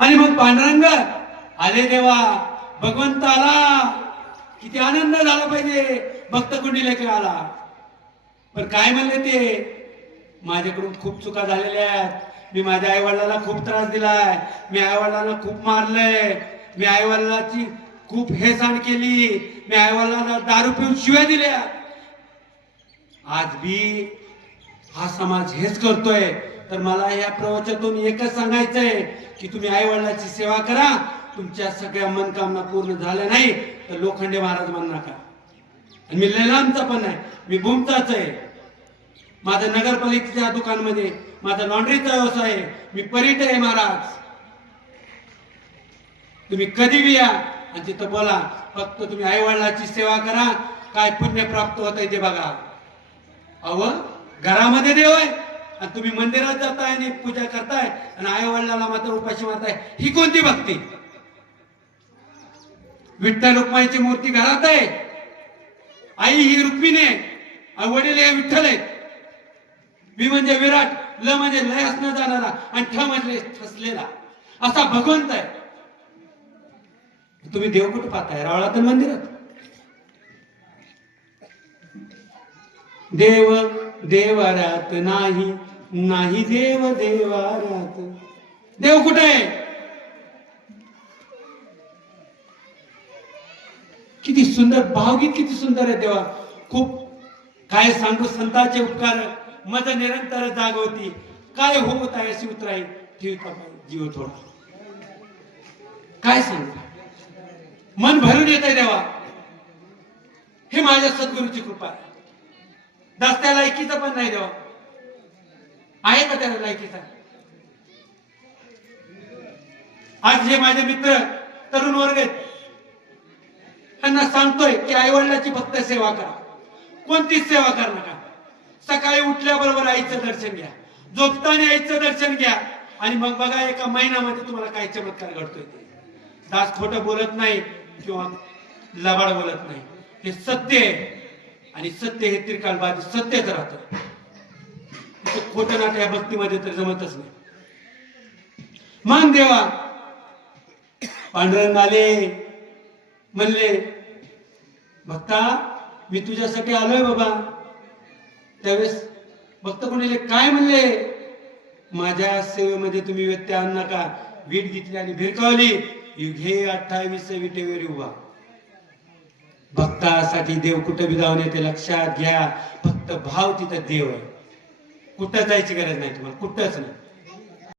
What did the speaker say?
आणि मग पांडुरंग आले देवा, भगवंत आला, किती आनंद झाला पाहिजे भक्त कुंडलिक आला. पण काय म्हणले ते, माझ्याकडून खूप चुका झालेल्या आहेत, मी माझ्या आई वडिलांना खूप त्रास दिलाय, मी आई वडिलांना खूप मारलंय, मी आई वडिलांची खूप हेळसांड केली, मी आई वडिलांना दारू पिऊन शिव्या दिल्या. आज भी हा समाज हेच करतोय. तर मला या प्रवचनातून एकच सांगायचंय की तुम्ही आई वडिलांची सेवा करा. तुमच्या सगळ्या मनकामना पूर्ण झाल्या नाही तर लोखंडे महाराज म्हणू नका. आणि मी लेलामचा पण नाही, मी भूमचाच आहे. माझं नगरपालिकेच्या दुकानमध्ये माझा लॉन्ड्रीचा व्यवसाय आहे, मी परीट आहे महाराज. तुम्ही कधी बी या आणि तिथं बोला, फक्त तुम्ही आई वडिलांची सेवा करा, काय पुण्य प्राप्त होत आहे ते बघा. अव घरामध्ये देव आहे आणि तुम्ही मंदिरात जाताय आणि पूजा करताय आणि आई वडिलांना मात्र उपाशी मारताय, ही कोणती भक्ती? विठ्ठल रुक्माईची मूर्ती घरात आहे, आई ही रुक्मिणी आहे, वडील हे विठ्ठल आहेत. वि म्हणजे विराट, ल म्हणजे लय असणं जाणारा आणि ठ म्हणजे ठसलेला असा भगवंत आहे. तुम्ही देव कुठं पाहताय? रावळातून मंदिरात. देव देवाऱ्यात नाही, नाही देव देवाऱ्यात. देव कुठे आहे? किती सुंदर भावगीत, किती सुंदर आहे देवा. खूप काय सांगू संतांचे उपकार, मज निरंतर जागवती, काय होत आहे अशी उतराई ठेवता जीव थोडा. काय सांगता, मन भरून येत आहे देवा. हे माझ्या सद्गुरूची कृपा आहे. दास्त्या लायकीचा पण नाही देवा, आहे का त्याला लायकीचा? आज जे माझे मित्र तरुण वर्ग आहेत त्यांना सांगतोय की आई वडिलांची फक्त सेवा करा, कोणतीच सेवा करू नका. सकाळी उठल्याबरोबर आईचं दर्शन घ्या, झोपताना आईचं दर्शन घ्या आणि मग बघा एका महिन्यामध्ये तुम्हाला काय चमत्कार घडतोय. दास खोटं बोलत नाही किंवा लबाड बोलत नाही, हे सत्य आहे. आणि सत्य हे त्रिकालबाधी सत्यच राहतं. खोटं नाटक या भक्तीमध्ये तर जमतच नाही. मान देवा. पांडुरंग आले, म्हणले भक्ता मी तुझ्यासाठी आलोय बाबा. त्यावेळेस भक्त कुंडलिक काय म्हणले, माझ्या सेवेमध्ये तुम्ही व्यत्यय आणू नका. वीट घेतली आणि भिरकावली, युगे 28 विटेवर उभा. भक्तासाठी देव कुठं बी जाऊन येते, लक्षात घ्या. फक्त भाव तिथं देव आहे. कुठं जायची गरज नाही तुम्हाला, कुठंच नाही.